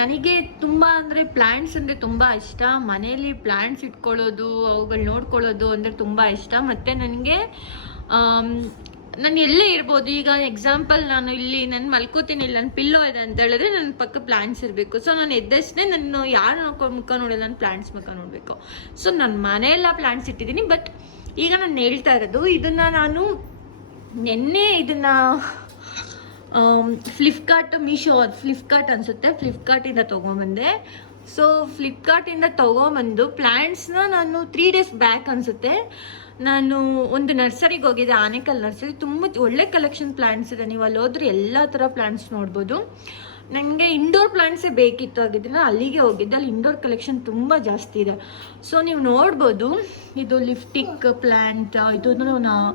ನನಗೆ ತುಂಬ ಅಂದರೆ ಪ್ಲ್ಯಾಂಟ್ಸ್ ಅಂದರೆ ತುಂಬ ಇಷ್ಟ. ಮನೆಯಲ್ಲಿ ಪ್ಲ್ಯಾಂಟ್ಸ್ ಇಟ್ಕೊಳ್ಳೋದು, ಅವುಗಳು ನೋಡ್ಕೊಳ್ಳೋದು ಅಂದರೆ ತುಂಬ ಇಷ್ಟ. ಮತ್ತು ನನಗೆ ನಾನು ಎಲ್ಲೇ ಇರ್ಬೋದು. ಈಗ ಎಕ್ಸಾಂಪಲ್ ನಾನು ಇಲ್ಲಿ ನಾನು ಮಲ್ಕೋತೀನಿ, ಇಲ್ಲಿ ನನ್ನ ಪಿಲ್ಲೋ ಇದೆ ಅಂತ ಹೇಳಿದ್ರೆ ನನ್ನ ಪಕ್ಕ ಪ್ಲ್ಯಾಂಟ್ಸ್ ಇರಬೇಕು. ಸೊ ನಾನು ಎದ್ದಷ್ಟೇ ನಾನು ಯಾರು ಮುಖ ನೋಡೋಲ್ಲ, ನಾನು ಪ್ಲ್ಯಾಂಟ್ಸ್ ಮುಖ ನೋಡಬೇಕು. ಸೊ ನನ್ನ ಮನೆಯೆಲ್ಲ ಪ್ಲ್ಯಾಂಟ್ಸ್ ಇಟ್ಟಿದ್ದೀನಿ. ಬಟ್ ಈಗ ನಾನು ಹೇಳ್ತಾ ಇರೋದು ಇದನ್ನು ನಾನು ನಿನ್ನೆ ಇದನ್ನು ಫ್ಲಿಪ್ಕಾರ್ಟ್ ಅನಿಸುತ್ತೆ, ಫ್ಲಿಪ್ಕಾರ್ಟಿಂದ ತೊಗೊಂಬಂದೆ. ಸೊ ಫ್ಲಿಪ್ಕಾರ್ಟಿಂದ ತೊಗೊಂಬಂದು ಪ್ಲ್ಯಾಂಟ್ಸ್ನ ನಾನು 3 days ಬ್ಯಾಕ್ ಅನಿಸುತ್ತೆ ನಾನು ಒಂದು ನರ್ಸರಿಗೆ ಹೋಗಿದ್ದೆ, ಆನೇಕಲ್ ನರ್ಸರಿ. ತುಂಬ ಒಳ್ಳೆ ಕಲೆಕ್ಷನ್ ಪ್ಲ್ಯಾಂಟ್ಸ್ ಇದೆ. ನೀವು ಅಲ್ಲಿ ಹೋದ್ರೆ ಎಲ್ಲ ಥರ ಪ್ಲ್ಯಾಂಟ್ಸ್ ನೋಡ್ಬೋದು. ನನಗೆ ಇಂಡೋರ್ ಪ್ಲ್ಯಾಂಟ್ಸೇ ಬೇಕಿತ್ತು, ಆಗಿದ್ದರೆ ಅಲ್ಲಿಗೆ ಹೋಗಿದ್ದೆ. ಅಲ್ಲಿ ಇಂಡೋರ್ ಕಲೆಕ್ಷನ್ ತುಂಬ ಜಾಸ್ತಿ ಇದೆ. ಸೊ ನೀವು ನೋಡ್ಬೋದು, ಇದು ಲಿಫ್ಟಿಕ್ ಪ್ಲ್ಯಾಂಟ್, ಇದನ್ನು ನಾವು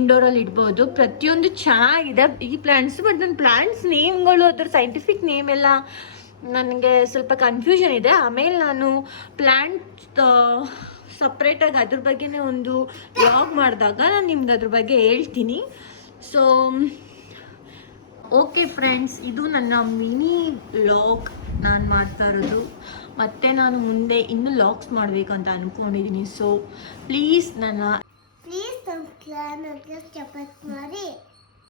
ಇಂಡೋರಲ್ಲಿ ಇಡ್ಬೋದು. ಪ್ರತಿಯೊಂದು ಚೆನ್ನಾಗಿದೆ ಈ ಪ್ಲ್ಯಾಂಟ್ಸ್. ಬಟ್ ನನ್ನ ಪ್ಲ್ಯಾಂಟ್ಸ್ ನೇಮ್ಗಳು, ಅದ್ರ ಸೈಂಟಿಫಿಕ್ ನೇಮ್ ಎಲ್ಲ ನನಗೆ ಸ್ವಲ್ಪ ಕನ್ಫ್ಯೂಷನ್ ಇದೆ. ಆಮೇಲೆ ನಾನು ಪ್ಲ್ಯಾಂಟ್ ಸಪ್ರೇಟಾಗಿ ಅದ್ರ ಬಗ್ಗೆನೇ ಒಂದು ವ್ಲಾಗ್ ಮಾಡಿದಾಗ ನಾನು ನಿಮ್ಗೆ ಅದ್ರ ಬಗ್ಗೆ ಹೇಳ್ತೀನಿ. ಸೊ ಓಕೆ ಫ್ರೆಂಡ್ಸ್, ಇದು ನನ್ನ ಮಿನಿ ವ್ಲಾಗ್ ನಾನು ಮಾಡ್ತಾ ಇರೋದು. ಮತ್ತು ನಾನು ಮುಂದೆ ಇನ್ನೂ ವ್ಲಾಗ್ಸ್ ಮಾಡಬೇಕು ಅಂತ ಅಂದ್ಕೊಂಡಿದ್ದೀನಿ. ಸೊ ಪ್ಲೀಸ್ ಸಬ್ಸ್ಕ್ರೈಬ್ ಮಾಡಿ.